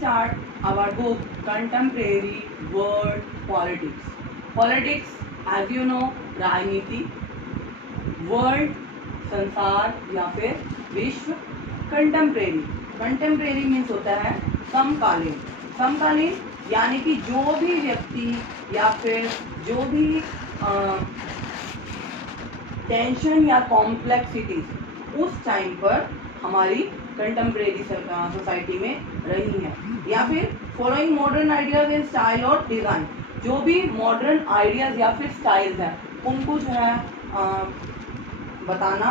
start our book Contemporary World Politics. Politics, as you know, राजनीति, world संसार या फिर विश्व, कंटेम्प्रेरी, कंटेम्प्रेरी मीन्स होता है समकालीन, समकालीन यानी कि जो भी व्यक्ति या फिर जो भी टेंशन या कॉम्प्लेक्सिटीज उस टाइम पर हमारी कंटेम्प्रेरी सोसाइटी में रही है, या फिर following modern ideas in style और डिज़ाइन, जो भी मॉडर्न आइडियाज या फिर स्टाइल्स हैं उनको जो है बताना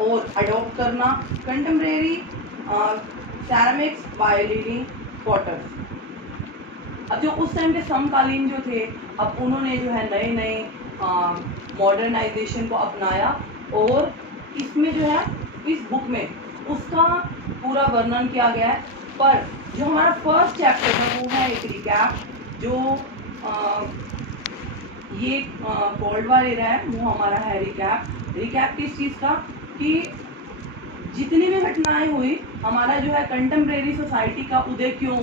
और अडॉप्ट करना। Contemporary ceramics by living potters. अब जो उस टाइम के समकालीन जो थे, अब उन्होंने जो है नए नए मॉडर्नाइजेशन को अपनाया और इसमें जो है इस बुक में उसका पूरा वर्णन किया गया है। पर जो हमारा फर्स्ट चैप्टर है वो है एक रिकैप, जो ये कोल्ड वार एरा है वो हमारा है रिकैप। रिकैप किस चीज़ का, कि जितनी भी घटनाएं हुई, हमारा जो है कंटेम्प्रेरी सोसाइटी का उदय क्यों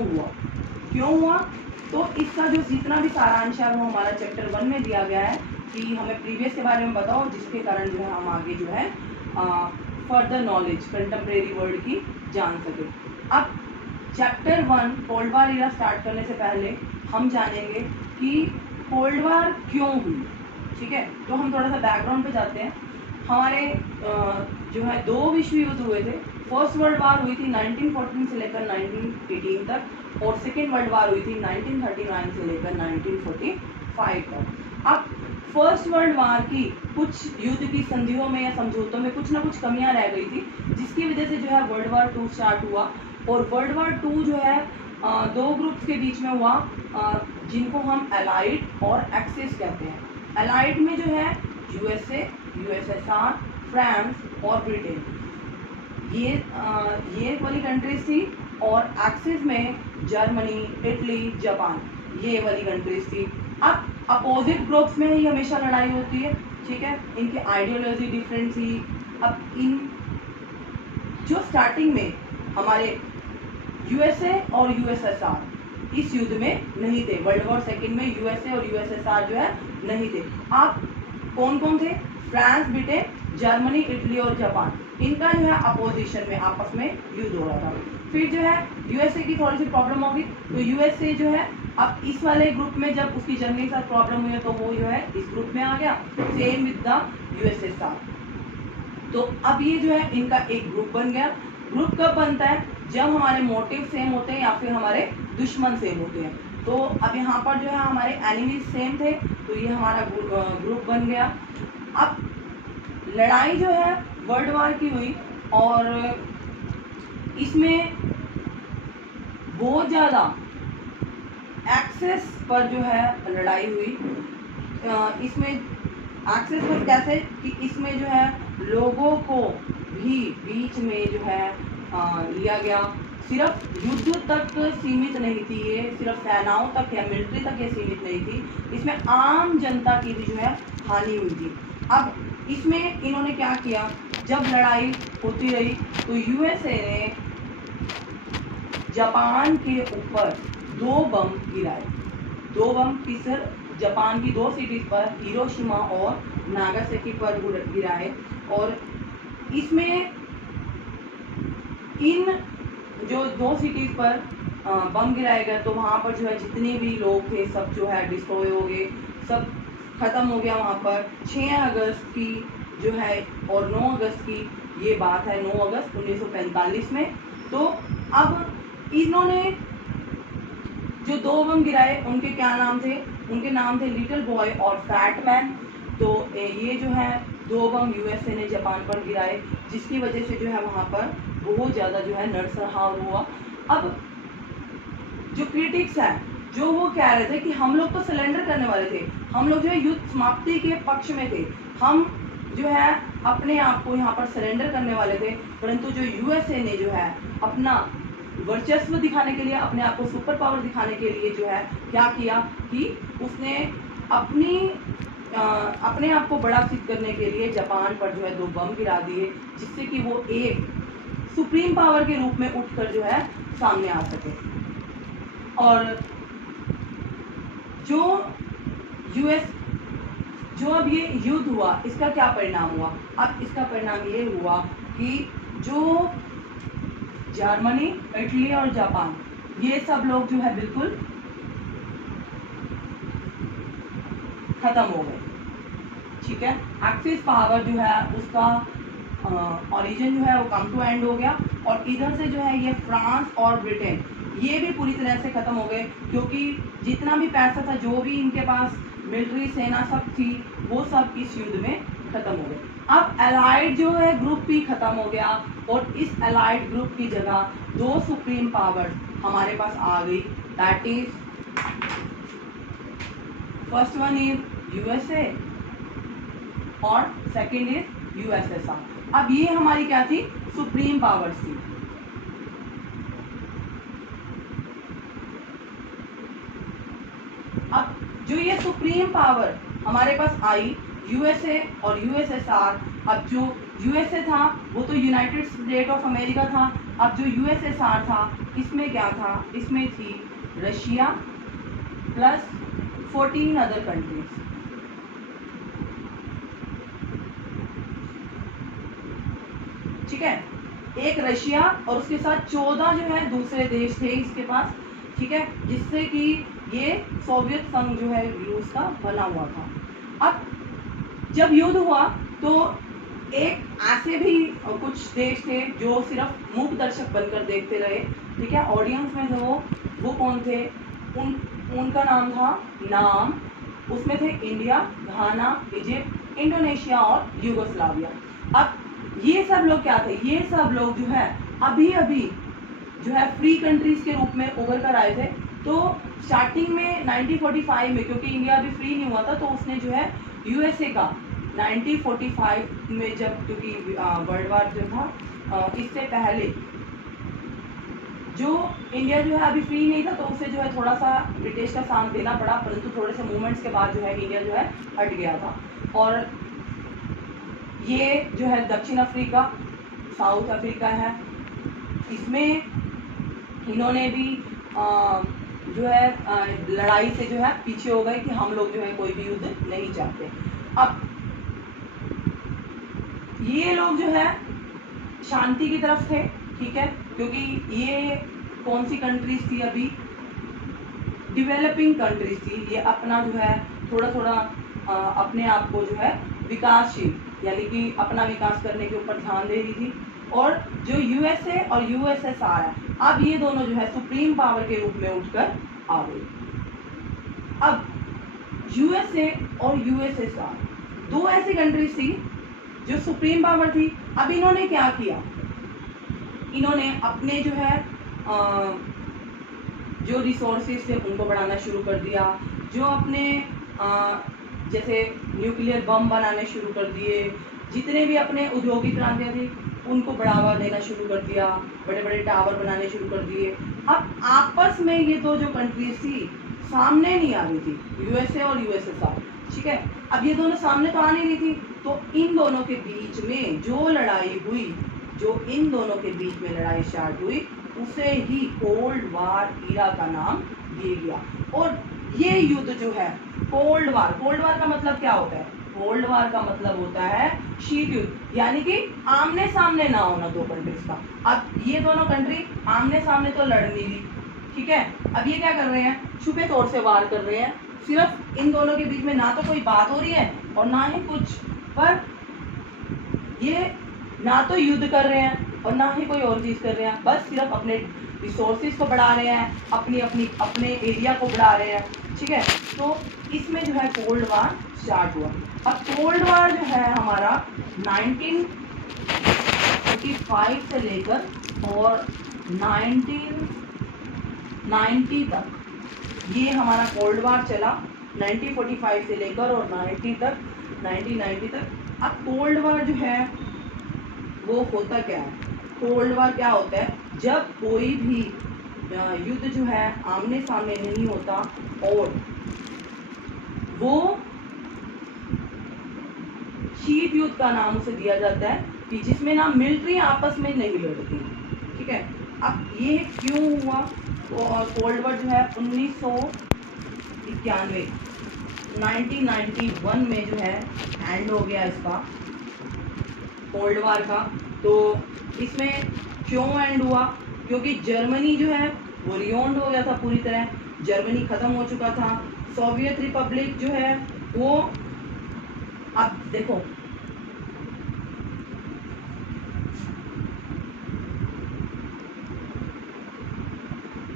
हुआ, तो इसका जो जितना भी सारांश है वो हमारा चैप्टर 1 में दिया गया है कि हमें प्रीवियस के बारे में बताओ, जिसके कारण जो है हम आगे जो है फर्दर नॉलेज कंटेम्प्रेरी वर्ल्ड की जान सके। अब chapter 1 cold war era start करने से पहले हम जानेंगे कि कोल्ड वार क्यों हुई। ठीक है, तो हम थोड़ा सा बैकग्राउंड पे जाते हैं। हमारे जो है 2 विश्व युद्ध हुए थे। फर्स्ट वर्ल्ड वार हुई थी 1914 से लेकर 1918 तक, और सेकेंड वर्ल्ड वार हुई थी 1939 से लेकर 1945 तक। अब फर्स्ट वर्ल्ड वार की कुछ युद्ध की संधियों में या समझौतों में कुछ ना कुछ कमियां रह गई थी, जिसकी वजह से जो है वर्ल्ड वार 2 स्टार्ट हुआ। और वर्ल्ड वार 2 जो है 2 ग्रुप्स के बीच में हुआ, जिनको हम एलाइड और एक्सिस कहते हैं। एलाइड में जो है यूएसए, यूएसएसआर, फ्रांस और ब्रिटेन, ये वाली कंट्रीज थी। और एक्सिस में जर्मनी, इटली, जापान, ये वाली कंट्रीज थी। अब अपोजिट ग्रुप्स में ही हमेशा लड़ाई होती है। ठीक है, इनकी आइडियोलॉजी डिफरेंट थी। अब इन जो स्टार्टिंग में हमारे यूएसए और यूएसएसआर इस युद्ध में नहीं थे, वर्ल्ड वॉर सेकेंड में यूएसए और यूएसएसआर जो है नहीं थे। अब कौन कौन थे, फ्रांस, ब्रिटेन, जर्मनी, इटली और जापान, इनका जो है अपोजिशन में आपस में युद्ध हो रहा था। फिर जो है यूएसए की थोड़ी सी प्रॉब्लम होगी, तो यूएसए जो है अब इस वाले ग्रुप में जब उसकी जर्मनी के साथ प्रॉब्लम हुई तो वो जो है इस ग्रुप में आ गया, सेम विद द यूएसएसआर। तो अब ये जो है इनका एक ग्रुप बन गया। ग्रुप कब बनता है, जब हमारे मोटिव सेम होते हैं या फिर हमारे दुश्मन सेम होते हैं। तो अब यहाँ पर जो है हमारे एनिमीज सेम थे, तो ये हमारा ग्रुप बन गया। अब लड़ाई जो है वर्ल्ड वार की हुई, और इसमें बहुत ज़्यादा एक्सेस पर जो है लड़ाई हुई। इसमें एक्सेस पर कैसे, कि इसमें जो है लोगों को भी बीच में जो है लिया गया। सिर्फ युद्ध तक सीमित नहीं थी ये, सिर्फ सेनाओं तक या मिलिट्री तक ये सीमित नहीं थी, इसमें आम जनता की भी जो है हानि हुई थी। अब इसमें इन्होंने क्या किया, जब लड़ाई होती रही तो यूएसए ने जापान के ऊपर 2 बम गिराए। 2 बम किस, जापान की 2 सिटीज पर, हिरोशिमा और नागासाकी पर गिराए। और इसमें इन जो 2 सिटीज पर बम गिराए गए, तो वहाँ पर जो है जितने भी लोग थे सब जो है डिस्ट्रॉय हो गए, सब खत्म हो गया वहाँ पर। 6 अगस्त की जो है और 9 अगस्त की ये बात है, 9 अगस्त 1945 में। तो अब इन्होंने जो 2 बम गिराए उनके क्या नाम थे, उनके नाम थे लिटिल बॉय और फैट मैन। तो ये जो है 2 बम यूएसए ने जापान पर गिराए, जिसकी वजह से जो है वहाँ पर बहुत ज़्यादा जो है नरसंहार हुआ। अब जो क्रिटिक्स हैं, जो वो कह रहे थे कि हम लोग तो सरेंडर करने वाले थे, हम लोग जो है युद्ध समाप्ति के पक्ष में थे, हम जो है अपने आप को यहाँ पर सरेंडर करने वाले थे। परंतु जो यूएसए ने जो है अपना वर्चस्व दिखाने के लिए, अपने आप को सुपर पावर दिखाने के लिए जो है क्या किया, कि उसने अपने आप को बड़ा सिद्ध करने के लिए जापान पर जो है 2 बम गिरा दिए, जिससे कि वो एक सुप्रीम पावर के रूप में उठकर जो है सामने आ सके। और जो यूएस जो अब ये युद्ध हुआ इसका क्या परिणाम हुआ? अब इसका परिणाम ये हुआ कि जो जर्मनी, इटली और जापान ये सब लोग जो है बिल्कुल खत्म हो गए। ठीक है, एक्सिस पावर जो है उसका ओरिजिन जो है वो कम टू एंड हो गया और इधर से जो है ये फ्रांस और ब्रिटेन ये भी पूरी तरह से खत्म हो गए, क्योंकि जितना भी पैसा था, जो भी इनके पास मिलिट्री सेना सब थी, वो सब इस युद्ध में खत्म हो गए। अब एलाइड जो है ग्रुप भी खत्म हो गया और इस एलाइड ग्रुप की जगह दो सुप्रीम पावर्स हमारे पास आ गई, that is first one is USA और सेकंड इज यूएसएसआर। अब ये हमारी क्या थी? सुप्रीम पावर्स थी। अब जो ये सुप्रीम पावर हमारे पास आई, यूएसए और यूएसएसआर, अब जो यूएसए था वो तो यूनाइटेड स्टेट ऑफ अमेरिका था, अब जो यूएसएसआर था इसमें क्या था? इसमें थी रशिया प्लस 14 अदर कंट्रीज। ठीक है, एक रशिया और उसके साथ 14 जो है दूसरे देश थे इसके पास। ठीक है, जिससे कि ये सोवियत संघ जो है रूस का बना हुआ था। अब जब युद्ध हुआ तो एक ऐसे भी कुछ देश थे जो सिर्फ मूक दर्शक बनकर देखते रहे। ठीक है, ऑडियंस में थे वो कौन थे? उनका नाम उसमें थे इंडिया, घाना, इजिप्ट, इंडोनेशिया और यूगोस्लाविया। अब ये सब लोग क्या थे? ये सब लोग जो है अभी अभी जो है फ्री कंट्रीज के रूप में उभर कर आए थे। तो स्टार्टिंग में 1945 में, क्योंकि इंडिया अभी फ्री नहीं हुआ था, तो उसने जो है यूएसए का 1945 में, जब क्योंकि वर्ल्ड वार जो था इससे पहले जो इंडिया जो है अभी फ्री नहीं था, तो उसे जो है थोड़ा सा ब्रिटिश का साथ देना पड़ा, परंतु थोड़े से मूवमेंट्स के बाद जो है इंडिया जो है हट गया था। और ये जो है दक्षिण अफ्रीका, साउथ अफ्रीका है, इसमें इन्होंने भी जो है लड़ाई से जो है पीछे हो गए कि हम लोग जो है कोई भी युद्ध नहीं चाहते। अब ये लोग जो है शांति की तरफ थे। ठीक है, क्योंकि ये कौन सी कंट्रीज थी? अभी डेवलपिंग कंट्रीज थी। ये अपना जो है थोड़ा थोड़ा अपने आप को जो है विकासशील, यानी कि अपना विकास करने के ऊपर ध्यान दे रही थी। और जो यूएसए और यूएसएसआर है, अब ये दोनों जो है सुप्रीम पावर के रूप में उठकर आ गई। अब यूएसए और यूएसएसआर दो ऐसी कंट्रीज थी जो सुप्रीम पावर थी। अब इन्होंने क्या किया? इन्होंने अपने जो है जो रिसोर्सेज थे उनको बढ़ाना शुरू कर दिया। जो अपने जैसे न्यूक्लियर बम बनाने शुरू कर दिए, जितने भी अपने औद्योगिक क्रांतियाँ थी उनको बढ़ावा देना शुरू कर दिया, बड़े बड़े टावर बनाने शुरू कर दिए। अब आपस में ये दो जो कंट्रीज थी सामने नहीं आ रही थी, यूएसए और यूएसएसआर। ठीक है, अब ये दोनों सामने तो आ नहीं रही थी, तो इन दोनों के बीच में जो लड़ाई हुई, जो इन दोनों के बीच में लड़ाई स्टार्ट हुई, उसे ही कोल्ड वार ईरा का नाम दिया गया। और ये युद्ध जो है कोल्ड वार का मतलब क्या होता है? कोल्ड वार का मतलब होता है शीत युद्ध, यानी कि आमने सामने ना होना दो कंट्रीज का। अब ये दोनों कंट्री आमने सामने तो लड़ नहीं रही। ठीक है, अब ये क्या कर रहे हैं? छुपे तौर से वार कर रहे हैं। सिर्फ इन दोनों के बीच में ना तो कोई बात हो रही है और ना ही कुछ, पर ये ना तो युद्ध कर रहे हैं और ना ही कोई और चीज़ कर रहे हैं, बस सिर्फ अपने रिसोर्सेज को बढ़ा रहे हैं, अपने एरिया को बढ़ा रहे हैं। ठीक है, तो इसमें जो है कोल्ड वार स्टार्ट हुआ। अब कोल्ड वार जो है हमारा 1945 से लेकर और 1990 तक ये हमारा कोल्ड वार चला। 1945 से लेकर और 1990 तक। अब कोल्ड वार जो है वो होता क्या है? कोल्ड वार क्या होता है? जब कोई भी युद्ध जो है आमने सामने नहीं होता और वो शीत युद्ध का नाम उसे दिया जाता है, कि जिसमें ना मिलिट्री आपस में नहीं लड़ती। ठीक है, अब ये क्यों हुआ? कोल्ड वॉर जो है 1991 में जो है एंड हो गया इसका कोल्ड वार का। तो इसमें क्यों एंड हुआ? क्योंकि जर्मनी जो है वो रियोन्ड हो गया था पूरी तरह, जर्मनी खत्म हो चुका था। सोवियत रिपब्लिक जो है वो, अब देखो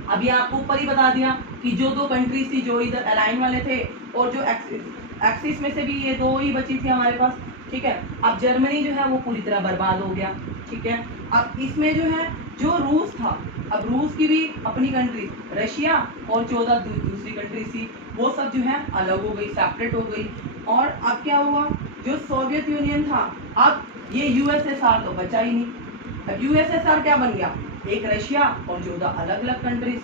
अभी आपको ऊपर ही बता दिया कि जो दो कंट्रीज थी जो इधर अलाइन वाले थे और जो एक्सिस में से भी ये दो ही बची थी हमारे पास, ठीक है। अब जर्मनी जो है वो पूरी तरह बर्बाद हो गया, ठीक है। अब इसमें जो है जो रूस था, अब रूस की भी अपनी कंट्री, रशिया और 14 दूसरी कंट्रीज थी, वो सब जो है अलग हो गई, सेपरेट हो गई। और अब क्या हुआ, जो सोवियत यूनियन था, अब ये यूएसएसआर तो बचा ही नहीं। अब यूएसएसआर क्या बन गया, एक रशिया और 14 अलग अलग कंट्रीज,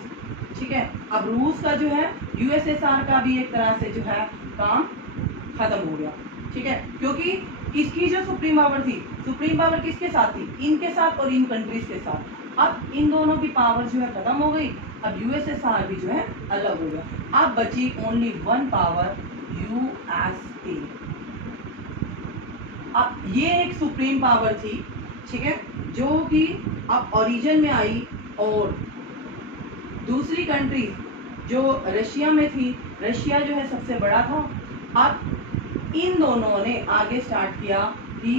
ठीक है। अब रूस का जो है यूएसएसआर का भी एक तरह से जो है काम खत्म हो गया, ठीक है। क्योंकि इसकी जो सुप्रीम पावर थी, सुप्रीम पावर किसके साथ थी, इनके साथ और इन कंट्रीज के साथ। अब इन दोनों की पावर जो है खत्म हो गई, अब यूएसएसआर भी जो है अलग हो गया। अब बची ओनली वन पावर, यूएसए। अब ये एक सुप्रीम पावर थी, ठीक है, जो कि अब ओरिजिन में आई। और दूसरी कंट्री जो रशिया में थी, रशिया जो है सबसे बड़ा था। अब इन दोनों ने आगे स्टार्ट किया कि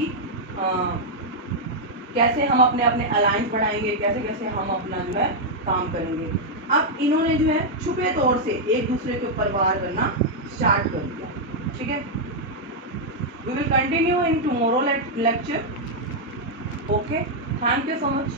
कैसे हम अपने अपने अलायंस बढ़ाएंगे, कैसे कैसे हम अपना जो है काम करेंगे। अब इन्होंने जो है छुपे तौर से एक दूसरे के ऊपर वार करना स्टार्ट कर दिया, ठीक है। We will continue in tomorrow lecture. Okay, thank you so much.